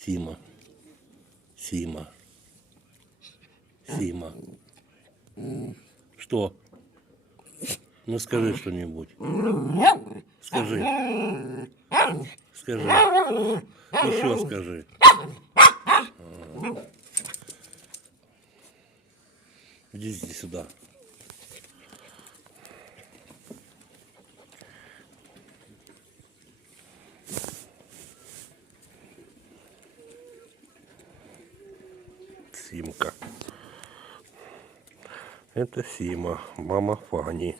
Сима. Сима. Сима. Что? Ну скажи что-нибудь. Скажи. Скажи. Еще скажи. Иди сюда. Симка. Это Сима, мама Фани.